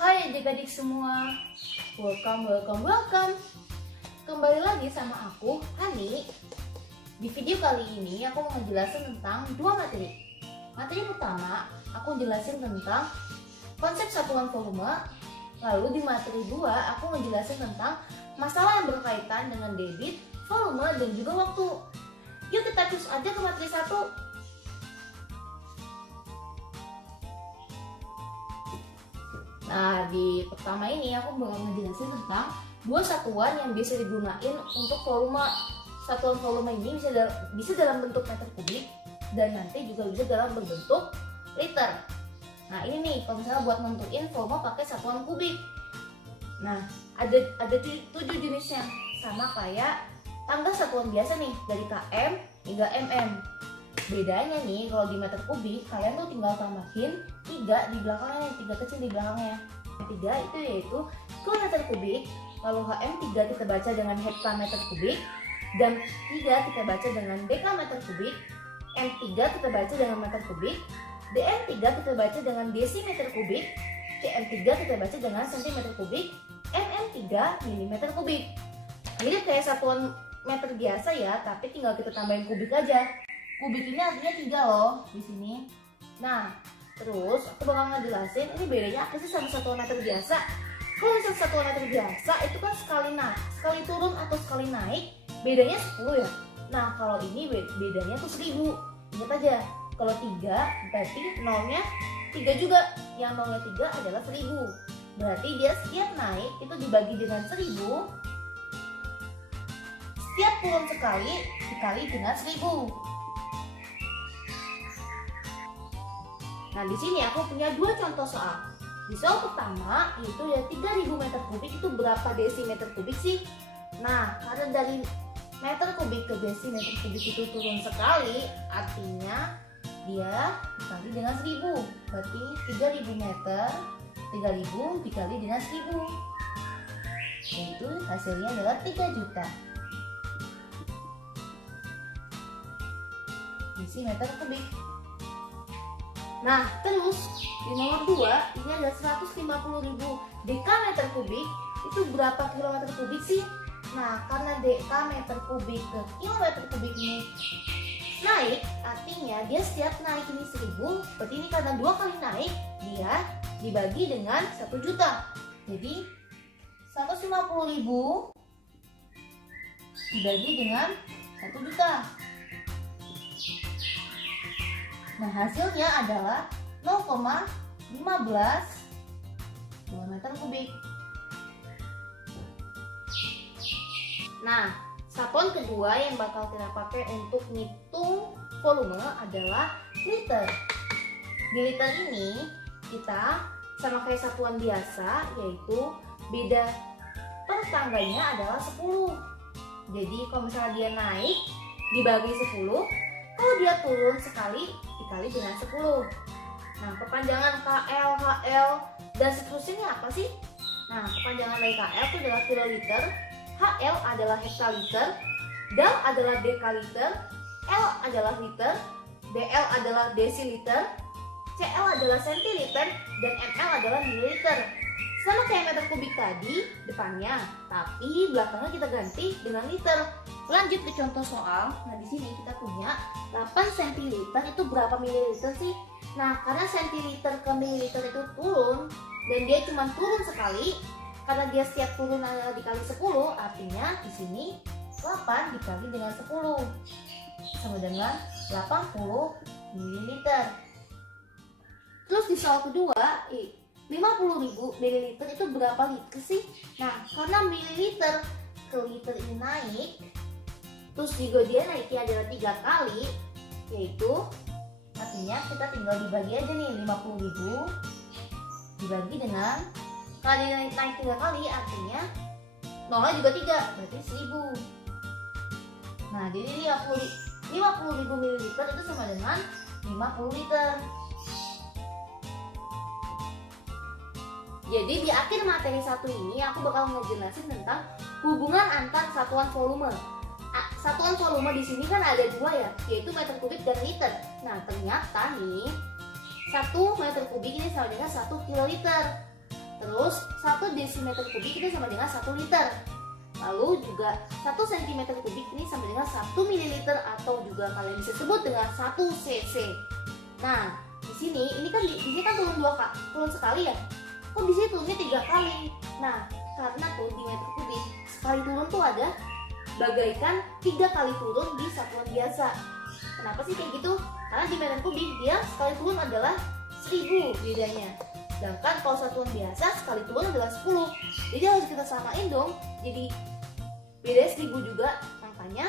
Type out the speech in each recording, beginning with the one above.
Hai adik-adik semua, welcome. Kembali lagi sama aku, Hani. Di video kali ini aku mau menjelaskan tentang dua materi. Materi pertama, aku menjelaskan tentang konsep satuan volume. Lalu di materi 2, aku menjelaskan tentang masalah yang berkaitan dengan debit, volume, dan juga waktu. Yuk kita terus aja ke materi 1. Nah, di pertama ini aku bakal ngejelasin tentang dua satuan yang bisa digunakan untuk volume. Satuan volume ini bisa dalam bentuk meter kubik dan nanti juga bisa dalam bentuk liter. Nah, ini nih kalau misalnya buat nentuin volume pakai satuan kubik. Nah, ada 7 jenisnya, sama kayak tanggal satuan biasa nih, dari km hingga mm. Bedanya nih, kalau di meter kubik kalian tuh tinggal tambahin 3 di belakangnya, 3 kecil di belakangnya. 3 itu yaitu kilometer kubik, lalu HM3 kita baca dengan hektameter kubik, dan 3 kita baca dengan dekameter kubik, M3 kita baca dengan meter kubik, DM3 kita baca dengan desimeter kubik, CM3 kita baca dengan sentimeter kubik, MM3 milimeter kubik. Mirip kayak satuan meter biasa ya, tapi tinggal kita tambahin kubik aja. Kubik ini artinya 3 loh di sini. Nah, terus aku bakal ngejelasin ini bedanya apa sih sama satuan meter biasa. Kalau misalnya satuan meter biasa itu kan sekali turun atau sekali naik bedanya 10 ya. Nah, kalau ini bedanya tuh 1000. Ingat aja, kalau 3 berarti nolnya 3 juga. Yang nolnya 3 adalah 1000. Berarti dia setiap naik itu dibagi dengan 1000. Setiap turun sekali dikali dengan 1000. Nah, di sini aku punya 2 contoh soal. Di soal pertama itu ya 3000 meter kubik itu berapa desimeter kubik sih? Nah, karena dari meter kubik ke desimeter kubik itu turun sekali, artinya dia dikali dengan 1000. Berarti 3000 meter 3000 dikali dengan 1000. Yaitu hasilnya adalah 3 juta desimeter kubik. Nah, terus di nomor 2 ini ada 150.000 dekameter kubik. Itu berapa kilometer kubik sih? Nah, karena dekameter kubik ke kilometer kubik ini naik, artinya dia setiap naik ini 1000. Berarti ini karena 2 kali naik, dia dibagi dengan 1 juta. Jadi 150.000 dibagi dengan 1 juta. Nah, hasilnya adalah 0,15 kilometer kubik. Nah, satuan kedua yang bakal kita pakai untuk ngitung volume adalah liter. Di liter ini kita sama kayak satuan biasa, yaitu beda per tangganya adalah 10. Jadi kalau misalnya dia naik dibagi 10, kalau dia turun sekali dikali dengan 10. Nah, kepanjangan KL, HL, dan seterusnya apa sih? Nah, kepanjangan dari KL itu adalah kiloliter, HL adalah hektoliter, DAL adalah dekaliter, L adalah liter, DL adalah desiliter, CL adalah sentiliter, dan ML adalah mililiter. Sama kayak meter kubik tadi depannya, tapi belakangnya kita ganti dengan liter. Lanjut ke contoh soal. Nah, di sini kita punya 8 centiliter itu berapa mililiter sih? Nah, karena centiliter ke mililiter itu turun dan dia cuma turun sekali, karena dia setiap turun adalah dikali 10, artinya di sini 8 dikali dengan 10 sama dengan 80 mililiter. Terus di soal kedua, 50.000 mililiter itu berapa liter sih? Nah, karena mililiter ke liter ini naik, terus juga dia naiknya adalah 3 kali, yaitu artinya kita tinggal dibagi aja nih 50.000 dibagi dengan kali naik 3 kali, artinya nolnya juga 3, berarti 1000. Nah, jadi 50.000 mililiter itu sama dengan 50 liter. Jadi di akhir materi 1 ini aku bakal ngejelasin tentang hubungan antar satuan volume. Satuan volume di sini kan ada 2 ya, yaitu meter kubik dan liter. Nah, ternyata nih 1 meter kubik ini sama dengan 1 kiloliter. Terus 1 desimeter kubik itu sama dengan 1 liter. Lalu juga 1 cm kubik ini sama dengan 1 ml atau juga kalian bisa sebut dengan 1 cc. Nah, di sini ini kan turun sekali ya. Kok di sini turunnya 3 kali? Nah, karena tuh di meter kubik sekali turun tuh ada bagaikan 3 kali turun di satuan biasa. Kenapa sih kayak gitu? Karena di meter kubik dia sekali turun adalah 1000 bedanya. Sedangkan kalau satuan biasa sekali turun adalah 10. Jadi harus kita samain dong. Jadi bedanya 1000 juga. Makanya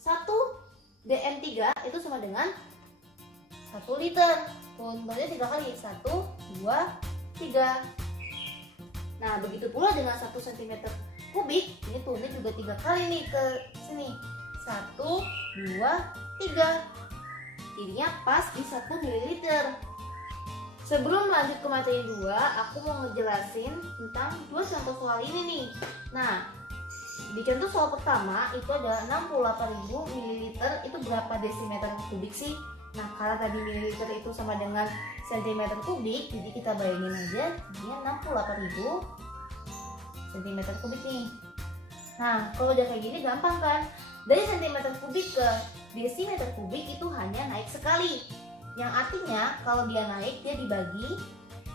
1 dm3 itu sama dengan 1 liter. Turunnya 3 kali. 1, 2, 3. Nah, begitu pula dengan 1 cm kubik. Ini turunnya juga 3 kali nih ke sini. 1, 2, 3. Jadinya pas di 1 ml. Sebelum lanjut ke materi 2, aku mau ngejelasin tentang 2 contoh soal ini nih. Nah, di contoh soal pertama itu ada 68.000 ml, itu berapa desimeter kubik sih? Nah, karena tadi mililiter itu sama dengan cm kubik, jadi kita bayangin aja ini 68.000 cm kubik nih. Nah, kalau udah kayak gini gampang kan? Dari cm kubik ke desimeter kubik itu hanya naik sekali. Yang artinya kalau dia naik dia dibagi,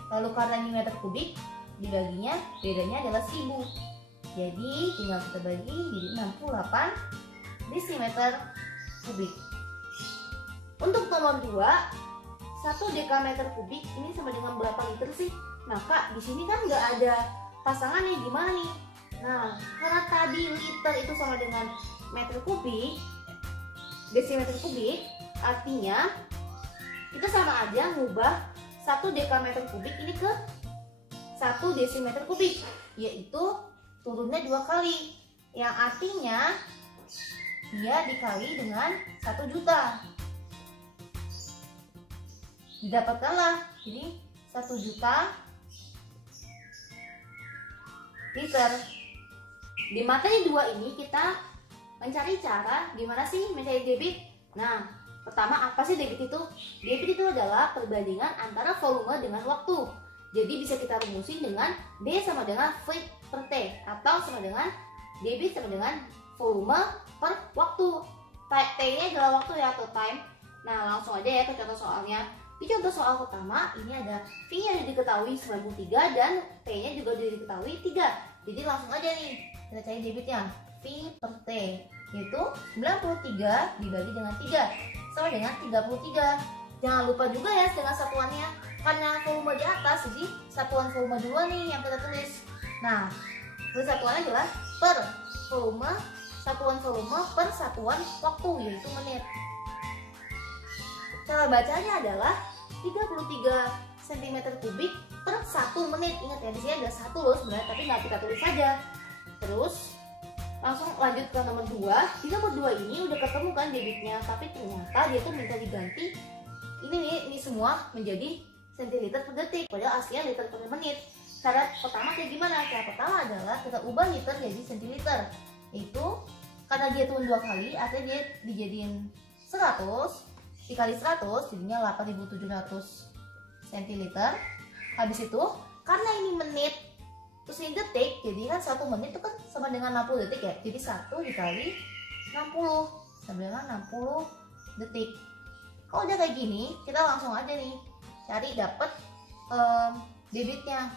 lalu karena ini meter kubik dibaginya bedanya adalah 1000. Jadi tinggal kita bagi jadi 68 desimeter kubik. Untuk nomor 2, 1 dekameter kubik ini sama dengan berapa liter sih? Nah Kak, di sini kan nggak ada pasangannya, gimana nih? Nah, karena tadi liter itu sama dengan meter kubik, desimeter kubik, artinya kita sama aja ngubah 1 dekameter kubik ini ke 1 desimeter kubik, yaitu turunnya 2 kali, yang artinya dia dikali dengan 1 juta. Didapatkanlah, jadi 1 juta liter. Di materi 2 ini kita mencari cara gimana sih mencari debit. Nah, pertama, apa sih debit itu? Debit itu adalah perbandingan antara volume dengan waktu. Jadi bisa kita rumusin dengan D sama dengan V per T, atau sama dengan debit sama dengan volume per waktu. T-nya adalah waktu ya, atau time. Nah, langsung aja ya ke contoh soalnya. Di contoh soal pertama, ini ada V-nya udah diketahui 93 dan T-nya juga udah diketahui 3. Jadi langsung aja nih, kita cari debitnya. V per T, yaitu 93 dibagi dengan 3. Sama dengan 33. Jangan lupa juga ya dengan satuannya, karena volume di atas, jadi satuan volume dulu nih yang kita tulis. Nah, satuannya adalah per volume, satuan volume per satuan waktu, yaitu menit. Cara bacanya adalah 33 cm kubik per 1 menit. Ingat ya, di sini ada 1 loh sebenarnya, tapi nggak kita tulis saja. Terus langsung lanjut ke nomor 2. Di nomor 2 ini udah ketemu kan debitnya, tapi ternyata dia tuh minta diganti ini semua menjadi centiliter per detik, padahal aslinya liter per menit. Cara pertama kayak gimana? Cara pertama adalah kita ubah liter jadi centiliter. Itu karena dia turun 2 kali, artinya dia dijadiin 100 dikali 100 jadinya 8700 centiliter. Habis itu karena ini menit terus ini detik, jadi kan 1 menit itu kan sama dengan 60 detik ya. Jadi 1 dikali 60 sama dengan 60 detik. Kalau udah kayak gini, kita langsung aja nih cari dapat debitnya.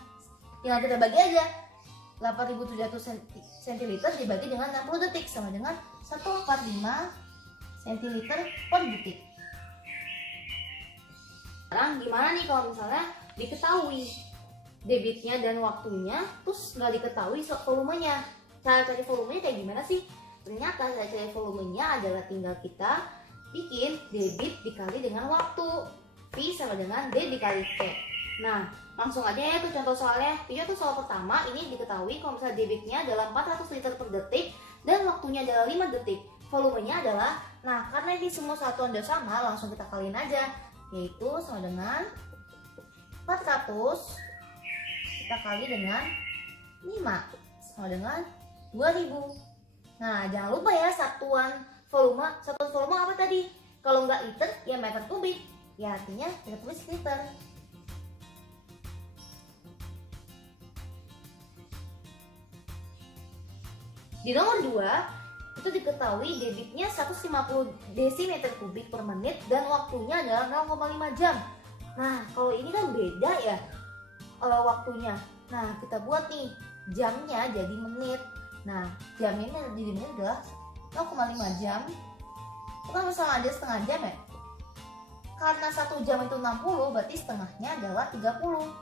Tinggal kita bagi aja 8700 centiliter dibagi dengan 60 detik sama dengan 145 centiliter per detik. Sekarang gimana nih kalau misalnya diketahui debitnya dan waktunya, terus nggak diketahui volumenya? Cara cari volumenya kayak gimana sih? Ternyata cara cari volumenya adalah tinggal kita bikin debit dikali dengan waktu. V sama dengan D dikali T. Nah, langsung aja ya tuh contoh soalnya. Di contoh soal pertama ini diketahui kalau misalnya debitnya adalah 400 liter per detik dan waktunya adalah 5 detik. Volumenya adalah, nah karena ini semua satuan udah sama, langsung kita kaliin aja. Yaitu sama dengan 400 kita kali dengan 5 sama dengan 2000. Nah, jangan lupa ya satuan volume apa tadi? Kalau nggak liter ya meter kubik. Ya artinya kita tulis liter. Di nomor 2 itu diketahui debitnya 150 desimeter kubik per menit dan waktunya adalah 0,5 jam. Nah, kalau ini kan beda ya waktunya. Nah, kita buat nih jamnya jadi menit. Nah, jamnya ini di menit adalah 0,5 jam. Itu kan sama aja setengah jam ya. Karena 1 jam itu 60, berarti setengahnya adalah 30.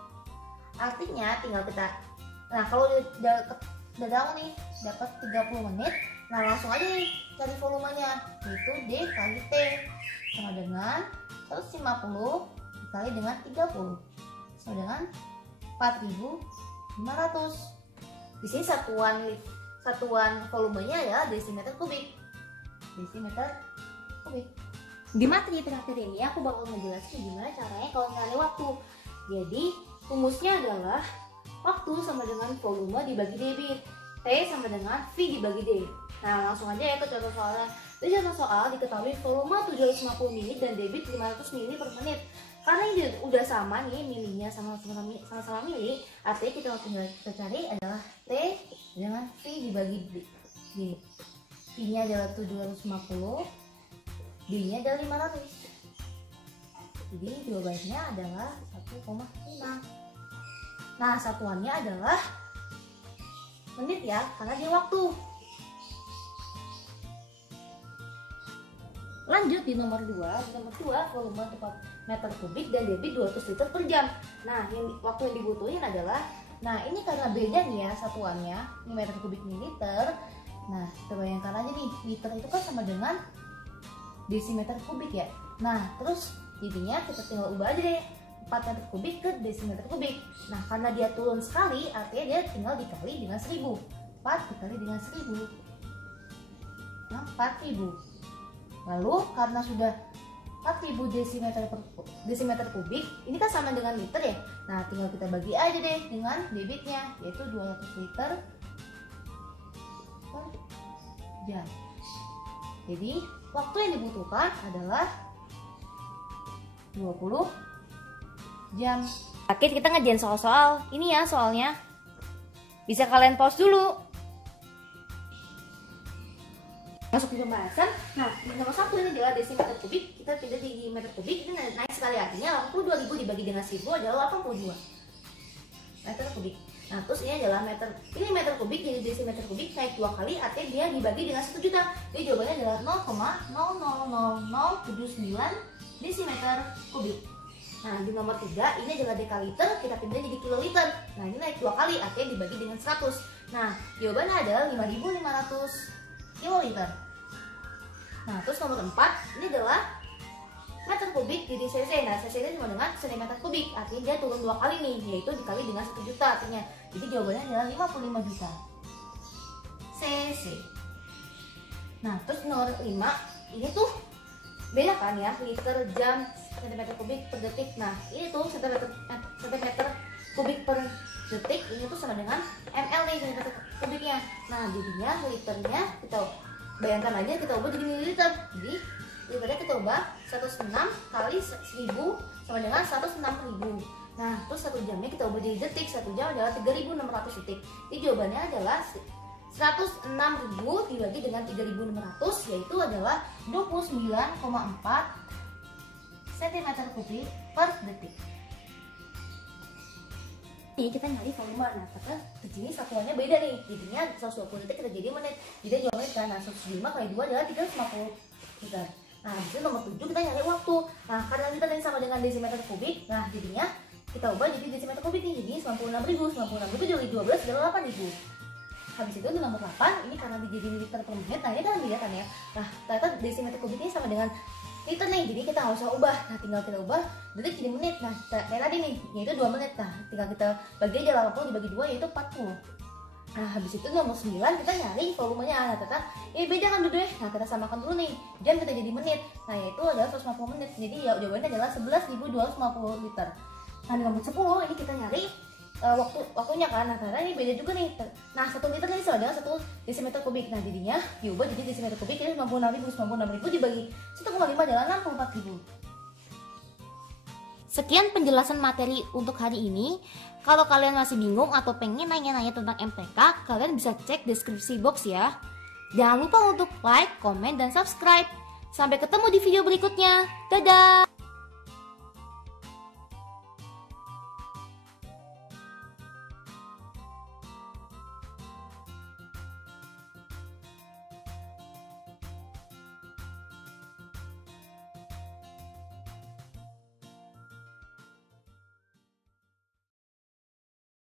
Artinya tinggal kita, nah kalau udah tahu nih dapat 30 menit, nah langsung aja nih cari volumenya, yaitu D kali T sama dengan 150 dikali dengan 30 sama dengan 4.500. Di sini satuan volumenya ya desimeter kubik. Di materi terakhir ini aku bakal ngejelasin gimana caranya kalau nyari waktu. Jadi rumusnya adalah waktu sama dengan volume dibagi debit, T sama dengan V dibagi D. Nah langsung aja ya ke contoh soalnya. Di contoh soal diketahui volume 750 ml dan debit 500 ml per menit. Karena ini udah sama nih milinya sama-sama mili, artinya kita tinggal kita cari adalah T dengan V dibagi D. V nya adalah 750, D nya adalah 500. Jadi jawabannya adalah 1,5. Nah satuannya adalah menit ya, karena dia waktu. Lanjut di nomor 2. Di nomor 2 volume 4 meter kubik dan debit 200 liter per jam. Nah waktu yang dibutuhin adalah, nah ini karena beda nih ya satuannya, ini meter kubik mililiter. Nah kita bayangkan aja nih, liter itu kan sama dengan desimeter kubik ya. Nah terus jadinya kita tinggal ubah aja deh 4 meter kubik ke desimeter kubik. Nah karena dia turun sekali, artinya dia tinggal dikali dengan 1000. 4 dikali dengan 1000, nah 4000. Lalu karena sudah 4000 desimeter kubik, ini kan sama dengan liter ya. Nah tinggal kita bagi aja deh dengan debitnya, yaitu 200 liter per jam. Jadi waktu yang dibutuhkan adalah 20 jam. Oke, kita ngerjain soal-soal ini ya soalnya. Bisa kalian pause dulu. Masuk ke pembahasan. Nah, nomor 1 ini adalah desimeter kubik. Kita pindah di meter kubik, ini naik sekali, artinya 82.000 dibagi dengan 1000 adalah 82 meter kubik. Nah, terus ini adalah meter kubik jadi desimeter kubik naik 2 kali, artinya dia dibagi dengan 1 juta. Jadi jawabannya adalah 0,0000079 desimeter kubik. Nah, di nomor 3 ini adalah dekaliter, kita pindah jadi kiloliter. Nah, ini naik 2 kali, artinya dibagi dengan 100. Nah, jawabannya adalah 5.500 kiloliter. Nah, terus nomor 4 ini adalah meter kubik jadi cc. Nah, cc ini sama dengan sentimeter kubik, artinya dia turun 2 kali nih, yaitu dikali dengan 1 juta artinya. Jadi jawabannya adalah 55 juta cc. Nah, terus nomor 5 ini tuh beda kan ya, liter, jam, sentimeter kubik per detik. Nah ini tuh sentimeter kubik per detik, ini tuh sama dengan ml nih sentimeter kubiknya. Nah jadinya liternya kita bayangkan aja, kita ubah jadi mililiter. Jadi liternya kita ubah 106 kali 1000 sama dengan 106.000. Nah terus 1 jamnya kita ubah jadi detik, 1 jam adalah 3.600 detik. Jadi jawabannya adalah 106.000 dibagi dengan 3.600, yaitu adalah 29,4 cm kubik per detik. Ini kita nyari volume. Nah, karena di sini satuannya beda nih. Jadinya 120 detik kita jadi menit. Jadi jawabannya karena 105 kali 2 adalah 350 liter. Nah, di sini nomor 7 kita nyari waktu. Nah, karena liter ini sama dengan desimeter kubik, nah jadinya kita ubah jadi desimeter kubik nih. Jadi 96.000 dibagi 12 adalah 8.000. Habis itu di nomor 8 ini karena dijadiin liter per menit. Nah ini kan beda kan ya. Nah ternyata desimeter kubik ini sama dengan liter nih, jadi kita nggak usah ubah. Nah tinggal kita ubah detik jadi menit. Nah kayak tadi nih, yaitu 2 menit. Nah tinggal kita bagi aja 80 dibagi 2 yaitu 40. Nah habis itu nomor 9 kita nyari volumenya. Nah ternyata ini beda kan dulu. Nah kita samakan dulu nih, jam kita jadi menit. Nah yaitu adalah 150 menit. Jadi jawabannya adalah 11.250 liter. Nah di nomor 10 ini kita nyari waktunya kan. Nah karena ini beda juga nih. Nah 1 liter ini sama dengan 1 desimeter kubik. Nah jadinya diubah jadi desimeter kubik ini 96.000 dibagi 1,5 adalah 64.000. Sekian penjelasan materi untuk hari ini. Kalau kalian masih bingung atau pengen nanya-nanya tentang MTK, kalian bisa cek deskripsi box ya. Jangan lupa untuk like, komen, dan subscribe. Sampai ketemu di video berikutnya. Dadah!